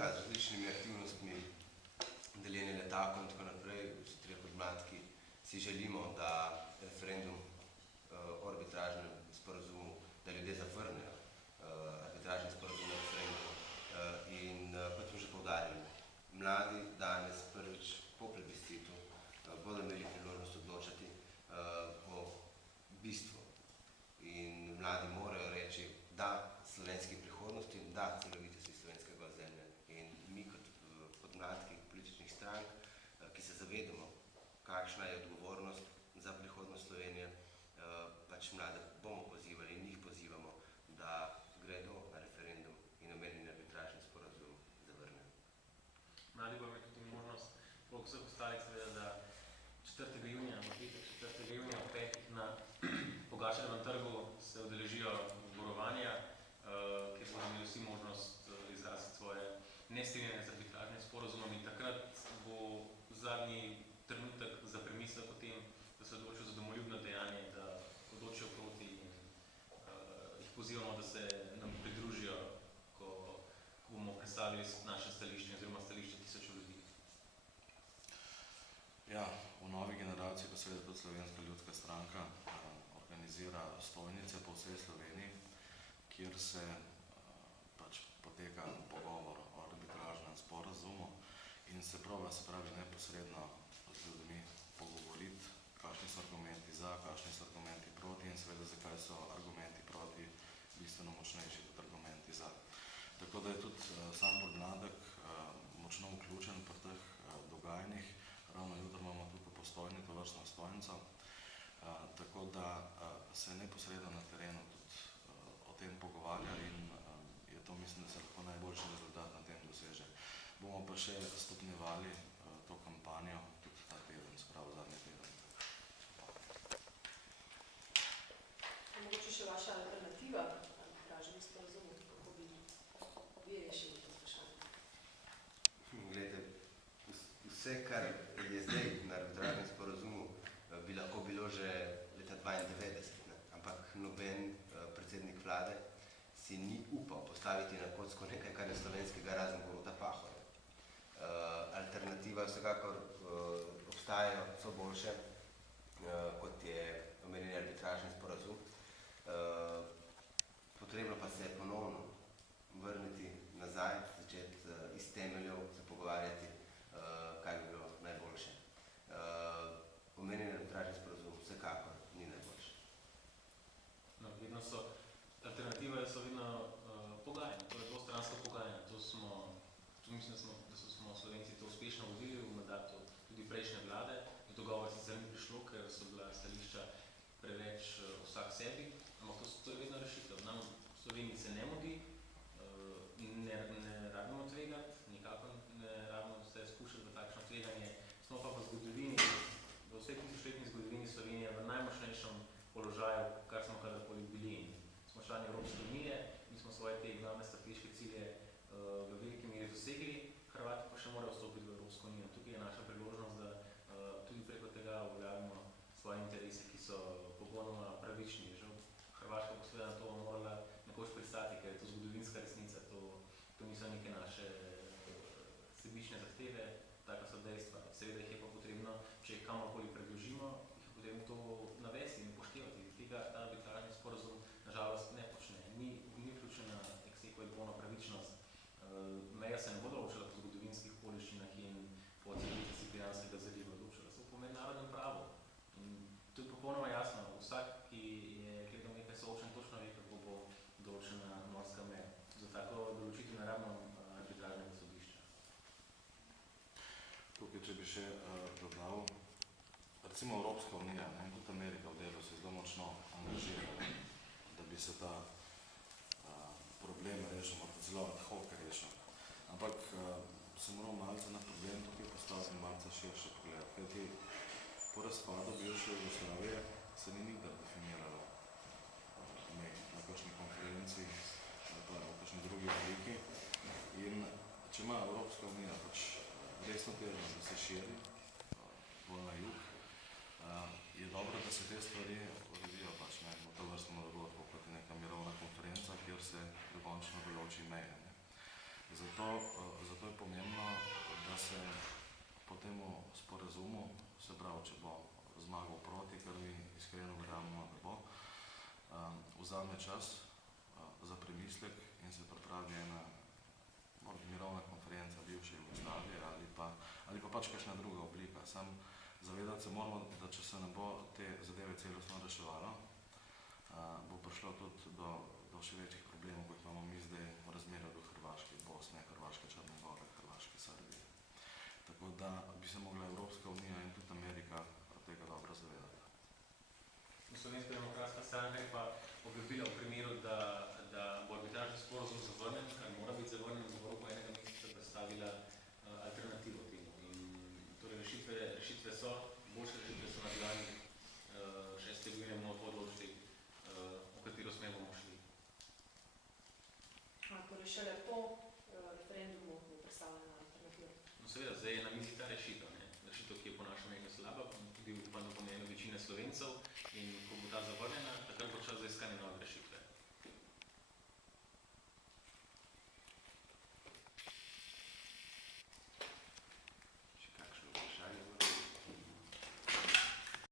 ja, z različnimi aktivnostmi, deljenje letakov in tako naprej, vsi trije podmladki si želimo, da referendum o arbitražnem sporazumu, da ljudje zavrnejo arbitražni sporazum o referendumu. In kot smo že poudarili, mladi danes prvič po plebiscitu bodo imeli priložnost odločati o bistvu. In mladi morajo reči da slovenski prihodnosti in da celovitosti slovenskega ozemlja. In mi kot podmladki političnih strank, ki se zavedamo, kakšna je odgovornost za prihodnost Slovenije, pač mlade bomo pozivali in njih pozivamo, da gredo na referendum in omenjeni arbitražni sporazum zavrnejo. Mladi bomo imeli tudi možnost, koliko vseh ostalih seveda, da 4. junija, v petek 4. junija v petih na Pogačarjevem trgu se udeležijo zborovanja, kjer bodo imeli vsi možnost izraziti svoje nestrinjanje z arbitražnim sporazumom in takrat bo zadnji trenutek za premislek o tem, da se odločijo za domoljubno dejanje, da odločijo proti in jih pozivamo, da se nam pridružijo, ko bomo predstavili naše stališče oziroma stališče tisočev ljudi. Ja, v novi generaciji pa seveda tudi Slovenska ljudska stranka organizira stojnice po vsej Sloveniji, kjer se pač poteka pogovor o arbitražnem sporazumu in se pravi neposredno z ljudmi pogovoriti, kakšni so argumenti za, kakšni so argumenti proti in seveda zakaj so argumenti proti bistveno močnejši kot argumenti za. Tako da je tudi sam podmladek močno vključen pri teh dogajanjih. Ravno jutro imamo tudi postojni tovrstno stojnico, tako da se neposredno na terenu tudi o tem pogovarja in je to, mislim, da se lahko najboljši rezultat na tem doseže. Bomo pa še stopnjevali to kampanjo tudi ta teden, spravo zadnji teden. Mogoče še vaša alternativa arbitražnemu sporazumu, kako bi vi rešili to vprašanje? Glejte, vse, kar je zdaj na arbitražnem sporazumu, bi lahko bilo že leta 1992, ampak noben predsednik vlade si ni upal postaviti na kocko nekaj, kar je slovenskega, razen Boruta Pahorja. Alternativa vsekakor obstajajo, so boljše, kot je omenjeni arbitražni sporazum. Potrebno pa se je ponovno vrniti nazaj, začeti iz temeljev, se pogovarjati, kaj bi bilo najboljše. Omenjeni arbitražni sporazum vsekakor ni najboljše. No, vedno so, alternative so vedno pogajanja, to je dvostransko pogajanje. To mislim, da smo Slovenci to uspešno vodili v mandatu tudi prejšnje vlade. Do dogovora sicer ni prišlo, ker so bila stališča preveč vsak sebi, ampak to je vedno rešitev. Nam v Sloveniji se ne mudi, ne rabimo tvegati, nikako ne rabimo se skušati v takšno tveganje. Smo pa v zgodovini, v vsej tisočletni zgodovini Slovenije v najmočnejšem položaju, kar smo kadarkoli bili. Smo člani Evropske unije in smo svoje te glavne strateške cilje v veliki meri dosegli, Hrvati pa še morajo vstopiti v Evropsko unijo. Tukaj je naša priložnost, da tudi preko tega uveljavimo svoje interese, ki so popolnoma pravični. Žal, Hrvaška bo seveda na to morala nekoč pristati, ker je to zgodovinska resnica, to niso neke naše sebične zahteve, taka so dejstva. Seveda jih je pa potrebno, če jih kamorkoli predložimo, jih je potrebno to navesti in upoštevati. Tega ta arbitražni sporazum nažalost ne počne. Ni vključena eksekvojbona pravičnost. Meja se ne bo določila po zgodovinskih okoliščinah in po celovitosti Piranskega zaliva. Določila se po mednarodnem pravu. In to je popolnoma jasno. Vsak, ki je gledal nekaj soočen, točno ve, kako bo določena morska meja. Za tako določitev ne rabimo arbitražnega sodišča. Tukaj, če bi še dodal, recimo Evropska unija in tudi Amerika v delu se zelo močno angažira, da bi se ta problem rešil, morda zelo ad hoc rešil. Ampak se moramo malce na problem tukaj postaviti malce širše pogled. Kajti po razpadu bivše Jugoslavije se ni nikdar definiralo na kakšni konferenci ali pa v kakšni drugi obliki. In če ima Evropska unija pač resno težnjo, da se širi bolj na jug, je dobro, da se te stvari uredijo pač v tovrstnem dogodku, kot je neka mirovna konferenca, kjer se dokončno določi meje. Zato se po temu sporazumu, se pravi, če bo zmagal proti, kar mi iskreno verjamemo, da bo, vzame čas za premislek in se pripravi ena mirovna konferenca bivše Jugoslavije ali pa pač kakšna druga oblika. Sam zavedati se moramo, da če se ne bo te zadeve celostno reševalo, bo prišlo tudi do še večjih problemov, kot imamo mi zdaj v razmerju do Hrvaške, Bosne, Hrvaške, Črne Gore, Hrvaške, Srbije. Tako da bi se mogla Evropska unija in tudi Amerika tega dobro zavedati. Slovenska demokratska stranka je pa obljubila v primeru, da bo arbitražni sporozum zavrnjen, kar mora biti zavrnjen, v roku enega meseca predstavila alternativo temu. In torej rešitve so, boljše rešitve so na dlani, še ste bili mnogo podločiti, v katero smer bomo šli. Torej šele po referendumu bo predstavljena alternativa. No seveda, zdaj je na mizi ta rešitev, rešitev, ki je po našem mnenju slaba, tudi upam, da po mnenju večine Slovencev, in ko bo ta zavrnjena, takrat bo čas za iskanje nove